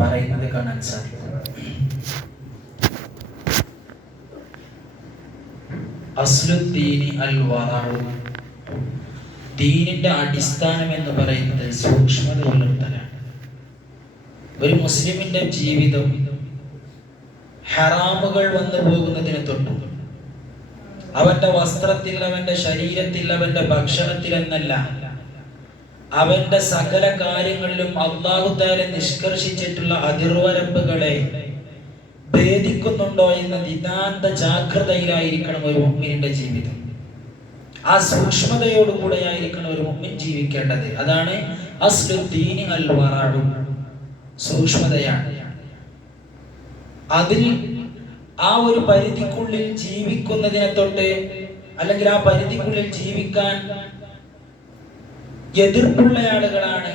പറയുന്നത് കാണാൻ സാധിക്കും. അസ്ലുദ്ദീനി അൽ വറഉ, ദീനിന്റെ അടിസ്ഥാനം എന്ന് പറയുന്നത് സൂക്ഷ്മത പുലർത്തലാണ്. ഒരു മുസ്ലിമിന്റെ ജീവിതം ഹറാമുകൾ വന്നു പോകുന്നതിന് തൊട്ട് അവന്റെ വസ്ത്രത്തിൽ, അവന്റെ ശരീരത്തിൽ, അവന്റെ ഭക്ഷണത്തിൽ എന്നല്ല, അവന്റെ സകല കാര്യങ്ങളിലും അല്ലാഹു തആല നിഷ്കർഷിച്ചിട്ടുള്ള അതിർവരമ്പുകളെ ഭേദിക്കുന്നുണ്ടോ എന്ന നിതാന്ത ജാഗ്രതയിലായിരിക്കണം ഒരു മുഅ്മിനിന്റെ ജീവിതം. ആ സൂക്ഷ്മതയോടുകൂടെ ആയിരിക്കണം ഒരു മുഅ്മിൻ ജീവിക്കേണ്ടത്. അതാണ് അസ്ലുദ്ദീനി അൽ വറഉ, സൂക്ഷ്മതയാണ്. അതിൽ ആ ഒരു പരിധിക്കുള്ളിൽ ജീവിക്കുന്നതിനെ തൊട്ട്, അല്ലെങ്കിൽ ആ പരിധിക്കുള്ളിൽ ജീവിക്കാൻ എതിർപ്പുള്ള ആളുകളാണ്,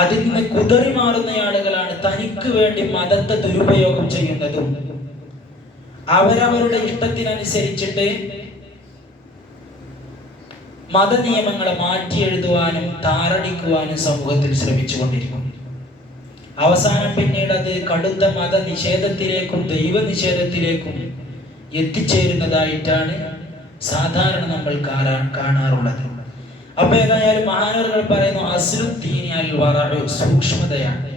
അതിൽ നിന്ന് കുതറി മാറുന്ന ആളുകളാണ് തനിക്ക് വേണ്ടി മതത്തെ ദുരുപയോഗം ചെയ്യുന്നതും അവരവരുടെ ഇഷ്ടത്തിനനുസരിച്ചിട്ട് മതനിയമങ്ങളെ മാറ്റിയെഴുതുവാനും താറടിക്കുവാനും സമൂഹത്തിൽ ശ്രമിച്ചുകൊണ്ടിരിക്കും. അവസാനം പിന്നീട് അത് കടുത്ത മതനിഷേധത്തിലേക്കും ദൈവനിഷേധത്തിലേക്കും എത്തിച്ചേരുന്നതായിട്ടാണ് സാധാരണ നമ്മൾ കാണാറുള്ളത്. അപ്പൊ ഏതായാലും മഹാനവറുകൾ പറയുന്നു അസ്ലുദ്ദീനി അൽ വറഉ, സൂക്ഷ്മതയാണ്.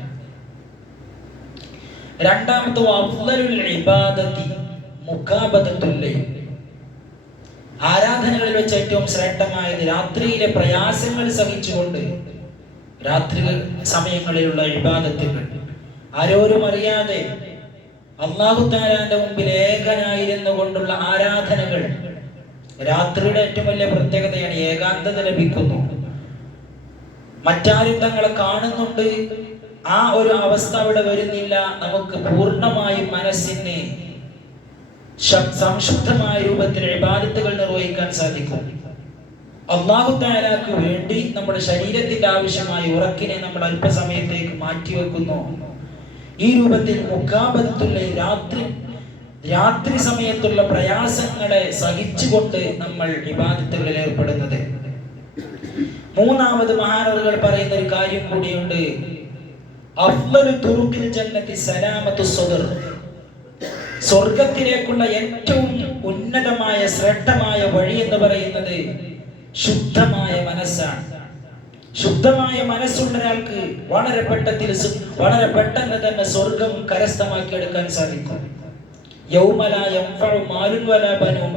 രണ്ടാമത്തെ അഫ്ളലുൽ ഇബാദത്തി മുഖാബദത്തുൽ ലൈൽ, ആരാധനകളിൽ വെച്ച് ഏറ്റവും ശ്രേഷ്ഠമായത് രാത്രിയിലെ പ്രയാസങ്ങൾ സഹിച്ചുകൊണ്ട് രാത്രി സമയങ്ങളിലുള്ള ഇബാദത്തുകൾ, ആരോരും അറിയാതെ അല്ലാഹു തആലാന്റെ മുമ്പിൽ ഏകനായിരുന്നു കൊണ്ടുള്ള ആരാധനകൾ. രാത്രിയുടെ ഏറ്റവും വലിയ പ്രത്യേകതയാണ് ഏകാന്തത ലഭിക്കുന്നു. മറ്റാരും തങ്ങളെ കാണുന്നുണ്ട്, ആ ഒരു അവസ്ഥ അവിടെ വരുന്നില്ല. നമുക്ക് പൂർണ്ണമായും മനസ്സിനെ സംശുദ്ധമായ രൂപത്തിൽ ഇബാദത്തുകൾ നിർവഹിക്കാൻ സാധിക്കും. അല്ലാഹു തആലക്ക് വേണ്ടി നമ്മുടെ ശരീരത്തിന്റെ ആവശ്യമായ ഉറക്കിനെ നമ്മൾ അല്പസമയത്തേക്ക് മാറ്റിവെക്കുന്നു. ഈ രൂപത്തിൽ മുഖാബദത്തുൽ രാത്രി സമയത്തുള്ള പ്രയാസങ്ങളെ സഹിച്ചുകൊണ്ട് നമ്മൾ ഇബാദത്തുകളിൽ ഏർപ്പെടുന്നത്. മൂന്നാമത് മഹാനവറുകൾ പറയുന്ന ഒരു കാര്യം കൂടിയുണ്ട്. അഫ്ളലു തുറുഖിൽ ജന്നത്തി സലാമത്തു സദർ, സ്വർഗത്തിലേക്കുള്ള ഏറ്റവും ഉന്നതമായ ശ്രേഷ്ഠമായ വഴി എന്ന് പറയുന്നത് ശുദ്ധമായ മനസ്സാണ്. ശുദ്ധമായ മനസ്സുള്ള ഒരാൾക്ക് വളരെ പെട്ടെന്ന് തന്നെ സ്വർഗം കരസ്ഥമാക്കി എടുക്കാൻ സാധിക്കും. യൗമ ലാ യൻഫഉ മാലുൻ വലാ ബനൂൻ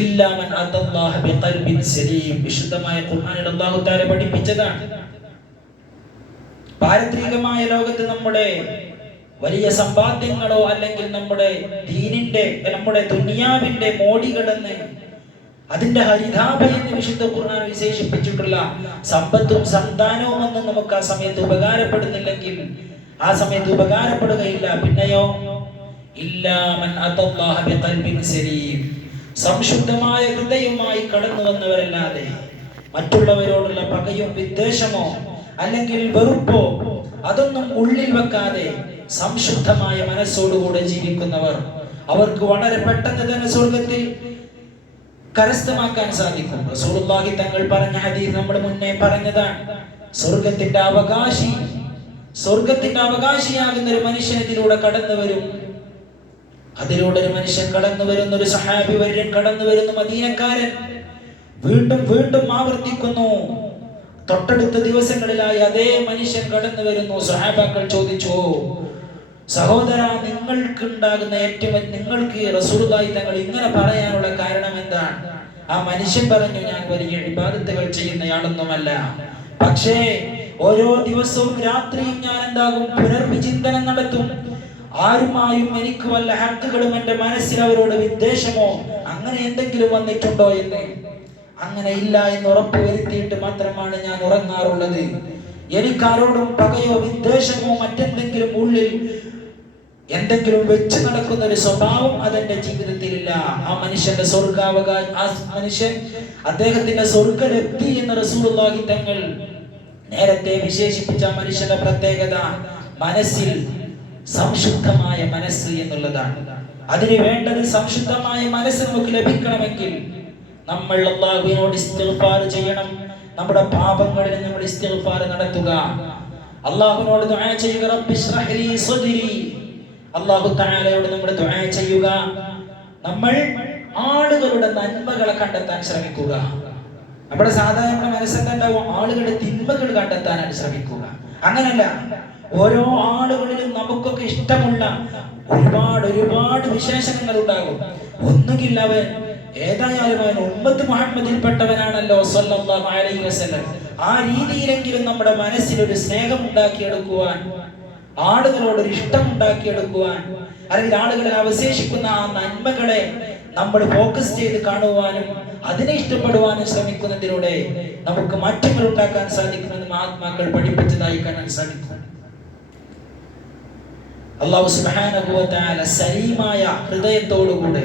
ഇല്ലാ മൻ അതല്ലാഹ ബിഖൽബിൻ സലീം, വിശുദ്ധമായ ഖുർആനിൽ അല്ലാഹു തആല പഠിപ്പിച്ചതാണ്. പാരത്രികമായ ലോകത്ത് നമ്മുടെ വലിയ സമ്പാദ്യങ്ങളോ അല്ലെങ്കിൽ നമ്മുടെ ദീനിന്റെ, നമ്മുടെ ദുനിയാവിന്റെ മോടികളെന്ന്, അതിന്റെ ഹരിതാഭ എന്ന് വിശുദ്ധ ഖുർആൻ വിശേഷിപ്പിച്ചിട്ടുള്ള സമ്പത്തും സന്താനവും ഒന്നും നമുക്ക് ആ സമയത്ത് ഉപകാരപ്പെടുന്നില്ലെങ്കിൽ, ആ സമയത്ത് ഉപകാരപ്പെടുകയില്ല. പിന്നെയോ ഇല്ലാ മൻ അതല്ലാഹ ബിഖൽബിൻ സലീം, സംശുദ്ധമായ ഹൃദയവുമായി കടന്നു വന്നവരല്ലാതെ മറ്റുള്ളവരോടുള്ള പകയോ വിദ്വേഷമോ അല്ലെങ്കിൽ വെറുപ്പോ അതൊന്നും ഉള്ളിൽ വെക്കാതെ സംശുദ്ധമായ മനസ്സോടുകൂടെ ജീവിക്കുന്നവർ, അവർക്ക് വളരെ പെട്ടെന്ന് തന്നെ സ്വർഗത്തിൽ കരസ്ഥമാക്കാൻ സാധിക്കും. റസൂലുള്ളാഹി തങ്ങൾ പറഞ്ഞ ഹദീസ് നമ്മൾ മുന്നേ പറഞ്ഞതാണ്. സ്വർഗത്തിന്റെ അവകാശിയാകുന്ന ഒരു മനുഷ്യൻ ഇതിലൂടെ കടന്നു വരും. അതിലൂടെ ഒരു മനുഷ്യൻ കടന്നു വരുന്ന, ഒരു സഹാബി വര്യൻ കടന്നു വരുന്നു, മദീനക്കാരൻ. വീണ്ടും വീണ്ടും ആവർത്തിക്കുന്നു. തൊട്ടടുത്ത ദിവസങ്ങളിലായി അതേ മനുഷ്യൻ കടന്നു വരുന്നു. സഹാബാക്കൾ ചോദിച്ചു, സഹോദര, നിങ്ങൾക്ക് റസൂലുള്ളാഹി തങ്ങൾ ഇങ്ങനെ പറയാനുള്ള കാരണം എന്താണ്? ആ മനുഷ്യൻ പറഞ്ഞു, ഞാൻ വലിയ ഇബാദത്തുകൾ ചെയ്യുന്നയാളൊന്നുമല്ല, പക്ഷേ ഓരോ ദിവസവും രാത്രിയും ഞാൻ എന്താകും, പുനർവിചിന്തനം നടത്തും. ആരുമായും എനിക്ക് വല്ല ഹക്കുകളും എന്റെ മനസ്സിൽ അവരോട് വിദ്വേഷമോ അങ്ങനെ എന്തെങ്കിലും വന്നിട്ടുണ്ടോ എന്ന്, അങ്ങനെ ഇല്ല എന്ന് ഉറപ്പ് വരുത്തിയിട്ട് മാത്രമാണ് ഞാൻ ഉറങ്ങാറുള്ളത്. എനിക്കാരോടും പകയോ വിദ്വേഷമോ മറ്റെന്തെങ്കിലും ഉള്ളിൽ എന്തെങ്കിലും വെച്ച് നടക്കുന്ന ഒരു സ്വഭാവം അതെന്റെ ജീവിതത്തിലില്ല. ആ മനുഷ്യന്റെ ആ മനുഷ്യൻ അദ്ദേഹത്തിന്റെ സ്വർഗ്ഗലബ്ധി എന്ന് റസൂലുള്ളാഹി തങ്ങൾ നേരത്തെ വിശേഷിപ്പിച്ച മനുഷ്യന്റെ പ്രത്യേകത മനസ്സിൽ സംശുദ്ധമായ മനസ്സ് എന്നുള്ളതാണ്. അതിന് വേണ്ടത് സംശുദ്ധമായ മനസ്സ് നമുക്ക് ലഭിക്കണമെങ്കിൽ നമ്മൾ അല്ലാഹുവിനോട് ഇസ്തിഗ്ഫാർ ചെയ്യണം. നമ്മുടെ പാപങ്ങളിൽ നമ്മൾ ഇസ്തിഗ്ഫാർ നടത്തുക. അല്ലാഹുവിനോട് ദുആ ചെയ്യുക. റബ്ബി ഇശ്റഹ് ലി സദ്രി. അല്ലാഹു തആലയോട് നമ്മൾ ദുആ ചെയ്യുക. നമ്മൾ ആളുകളുടെ നന്മകളെ കണ്ടെത്താൻ ശ്രമിക്കുക. നമ്മുടെ സാധാരണ മനസ്സെന്താവും? ആളുകളുടെ തിന്മകൾ കണ്ടെത്താനാണ് ശ്രമിക്കുക. അങ്ങനല്ല, ഓരോ ആളുകളിലും നമുക്കൊക്കെ ഇഷ്ടമുള്ള ഒരുപാട് വിശേഷണങ്ങൾ ഉണ്ടാകും. ഒന്നുകിൽ അവൻ ഏതായാലും അവൻ ഉമ്മത്ത് മുഹമ്മദിൽപ്പെട്ടവനാണല്ലോ സ്വല്ലല്ലാഹു അലൈഹി വസല്ലം. ആ രീതിയിലെങ്കിലും നമ്മുടെ മനസ്സിൽ ഒരു സ്നേഹം ഉണ്ടാക്കിയെടുക്കുവാൻ, ആളുകളോടൊരു ഇഷ്ടം ഉണ്ടാക്കിയെടുക്കുവാൻ, അല്ലെങ്കിൽ ആളുകളിൽ അവശേഷിക്കുന്ന ആ നന്മകളെ നമ്മൾ ഫോക്കസ് ചെയ്ത് കാണുവാനും അതിനെ ഇഷ്ടപ്പെടുവാനും ശ്രമിക്കുന്നതിലൂടെ നമുക്ക് മാറ്റങ്ങൾ ഉണ്ടാക്കാൻ സാധിക്കുമെന്ന് മഹാത്മാക്കൾ പഠിപ്പിച്ചതായി കാണാൻ സാധിക്കും. അല്ലാഹു സുബ്ഹാനഹു വ തആല സലീമായ ഹൃദയത്തോടുകൂടെ,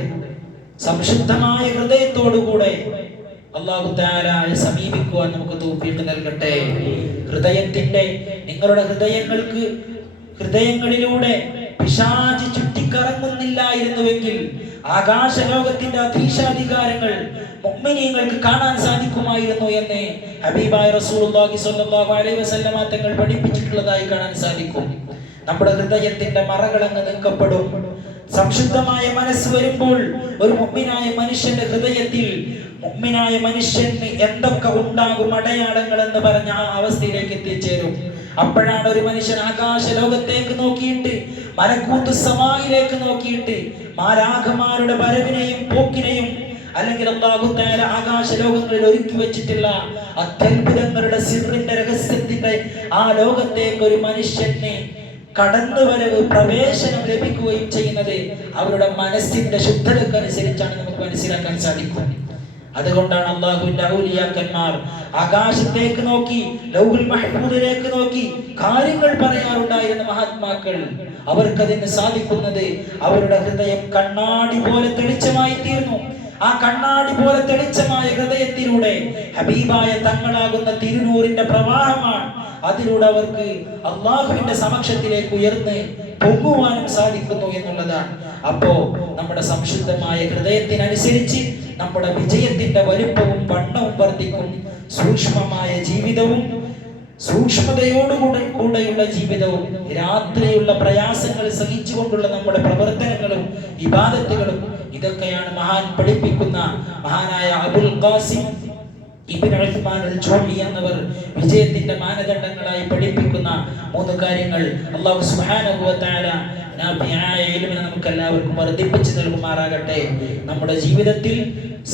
സംശുദ്ധമായ ഹൃദയത്തോടുകൂടെ അല്ലാഹു തആലയെ സമീപിക്കുവാൻ നമുക്ക് തൗഫീഖ് നൽകട്ടെ. നിങ്ങളുടെ ഹൃദയങ്ങളിലൂടെ പിശാച് ചുറ്റിക്കറങ്ങുന്നില്ലായിരുന്നുവെങ്കിൽ ആകാശലോകത്തിന്റെ അധീശാധികാരങ്ങൾ മുഅ്മിനീങ്ങൾക്ക് കാണാൻ സാധിക്കുമായിരുന്നു എന്ന് ഹബീബായ റസൂലുള്ളാഹി സ്വല്ലല്ലാഹു അലൈഹി വസല്ലമ തങ്ങൾ പഠിപ്പിച്ചിട്ടുള്ളതായി കാണാൻ സാധിക്കും. നമ്മുടെ ഹൃദയത്തിന്റെ മറകളങ്ങ് നീക്കപ്പെടും. സംശുദ്ധമായ മനസ്സ് വരുമ്പോൾ ഒരു മുഅ്മിനായ മനുഷ്യന്റെ ഹൃദയത്തിൽ, മുഅ്മിനായ മനുഷ്യന് എന്തൊക്കെ ഉണ്ടാകും അടയാളങ്ങൾ എന്ന് പറഞ്ഞ ആ അവസ്ഥയിലേക്ക് എത്തിച്ചേരും. അപ്പോഴാണ് ഒരു മനുഷ്യൻ ആകാശ ലോകത്തേക്ക് നോക്കിയിട്ട്, മലക്കൂത്ത് സമായിലേക്ക് നോക്കിയിട്ട് മാലാഖമാരുടെ വരവിനെയും പോക്കിനെയും, അല്ലെങ്കിൽ അല്ലാഹു തആല ആകാശ ലോകങ്ങളിൽ ഒരുക്കി വെച്ചിട്ടുള്ള അത്ഭുതങ്ങളുടെ സിറിന്റെ രഹസ്യത്തിന്റെ ആ ലോകത്തേക്ക് ഒരു മനുഷ്യന് കടന്നുവരവ്, പ്രവേശനം ലഭിക്കുകയും ചെയ്യുന്നത് അവരുടെ മനസ്സിന്റെ ശുദ്ധതക്കനുസരിച്ചാണ് നമുക്ക് മനസ്സിലാക്കാൻ സാധിക്കും. അതുകൊണ്ടാണ് അല്ലാഹുവിന്റെ ഔലിയാക്കന്മാർ ആകാശത്തേക്ക് നോക്കി, ലൗഹുൽ മഹ്ഫൂദിലേക്ക് നോക്കി കാര്യങ്ങൾ പറയാറുണ്ടായിരുന്ന മഹാത്മാക്കൾ. അവർക്കതിന് സാധിക്കുന്നത് അവരുടെ ഹൃദയം കണ്ണാടി പോലെ തെളിച്ചമായി തീർന്നു. ആ കണ്ണാടി പോലെ തെളിച്ചമായ ഹൃദയത്തിലൂടെ ഹബീബായ തങ്ങളാകുന്ന തിരുനൂറിന്റെ പ്രവാഹമാണ്. അതിലൂടെ അവർക്ക് അള്ളാഹുവിന്റെ സമക്ഷത്തിലേക്ക് ഉയർന്ന് പൊങ്ങുവാനും സാധിക്കുന്നു എന്നുള്ളതാണ്. അപ്പോ നമ്മുടെ സംശുദ്ധമായ ഹൃദയത്തിനനുസരിച്ച് നമ്മുടെ വിജയത്തിന്റെ വലുപ്പവും വണ്ണവും വർദ്ധിക്കും. സൂക്ഷ്മമായ ജീവിതവും, സൂക്ഷ്മതയോടുകൂടെയുള്ള ജീവിതവും, രാത്രിയുള്ള പ്രയാസങ്ങൾ സഹിച്ചുകൊണ്ടുള്ള നമ്മുടെ പ്രവർത്തനങ്ങളും ഇബാദത്തുകളും, ഇതൊക്കെയാണ് മഹാൻ പഠിപ്പിക്കുന്ന മഹാനായ അബുൽ ഖാസിം ഇബ്നു ഉസ്മാൻ അൽ-ജൂഹി എന്നവർ വിജയത്തിന്റെ മാനദണ്ഡങ്ങളായി പഠിപ്പിക്കുന്ന 3 കാര്യങ്ങൾ. അല്ലാഹു സുബ്ഹാനഹു വ തആല നാഫിയായ ഇൽമിനെ നമുക്ക് എല്ലാവർക്കും വർദ്ധിപ്പിച്ചു നൽകുമാറാകട്ടെ. നമ്മുടെ ജീവിതത്തിൽ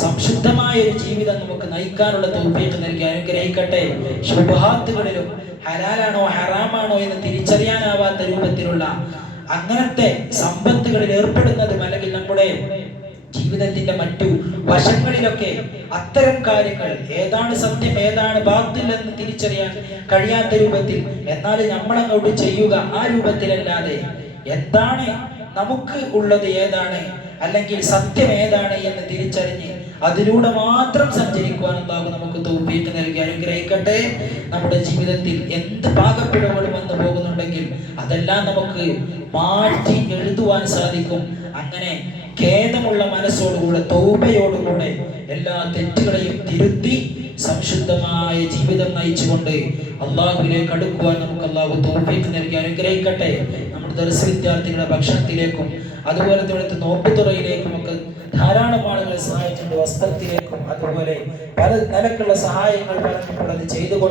സംശുദ്ധമായ ഒരു ജീവിതം നമുക്ക് നയിക്കാനുള്ള തൗഫീഖ് നൽകി അനുഗ്രഹിക്കട്ടെ. ശുബ്ഹാത്തുകളിലും ഹലാലാണോ ഹറാമാണോ എന്ന് തിരിച്ചറിയാനാവാത്ത രൂപത്തിലുള്ള അങ്ങനത്തെ സമ്പത്തുകളിൽ ഏർപ്പെടുന്നതും, അല്ലെങ്കിൽ നമ്മുടെ ജീവിതത്തിന്റെ മറ്റു വശങ്ങളിലൊക്കെ അത്തരം കാര്യങ്ങൾ, ഏതാണ് സത്യം ഏതാണ് ബാത്തിൽ എന്ന് തിരിച്ചറിയാൻ കഴിയാത്ത രൂപത്തിൽ, എന്നാൽ നമ്മളങ്ങോട്ട് ചെയ്യുക ആ രൂപത്തിലല്ലാതെ എന്താണ് നമുക്ക് ഉള്ളത്, ഏതാണ് അല്ലെങ്കിൽ സത്യം ഏതാണ് എന്ന് തിരിച്ചറിഞ്ഞ് അതിലൂടെ മാത്രം സഞ്ചരിക്കുവാൻ അല്ലാഹു നമുക്ക് തൗഫീഖ് നൽകി അനുഗ്രഹിക്കട്ടെ. നമ്മുടെ ജീവിതത്തിൽ എന്ത് പാകപ്പിഴവുകൾ വന്നു പോകുന്നുണ്ടെങ്കിൽ അതെല്ലാം നമുക്ക് മാറ്റി എഴുതുവാൻ സാധിക്കും. അങ്ങനെ ഖേദമുള്ള മനസ്സോടുകൂടെ, തൗബയോടുകൂടെ എല്ലാ തെറ്റുകളെയും തിരുത്തി സംശുദ്ധമായ ജീവിതം നയിച്ചുകൊണ്ട് അള്ളാഹുവിലേക്ക് അടുക്കുവാൻ നമുക്ക് അല്ലാഹു തൗഫീഖ് നൽകി അനുഗ്രഹിക്കട്ടെ. നമ്മുടെ ദർസ് വിദ്യാർത്ഥികളുടെ ഭക്ഷണത്തിലേക്കും അതുപോലെ ഇവിടുത്തെ നോമ്പുതുറയിലേക്കും ഒക്കെ ധാരാളം ആളുകളെ സഹായിച്ചിട്ടുണ്ട്. വസ്ത്രത്തിലേക്കും അതുപോലെ പല നിലക്കുള്ള സഹായങ്ങൾ പറഞ്ഞപ്പോൾ അത് ചെയ്തുകൊണ്ട്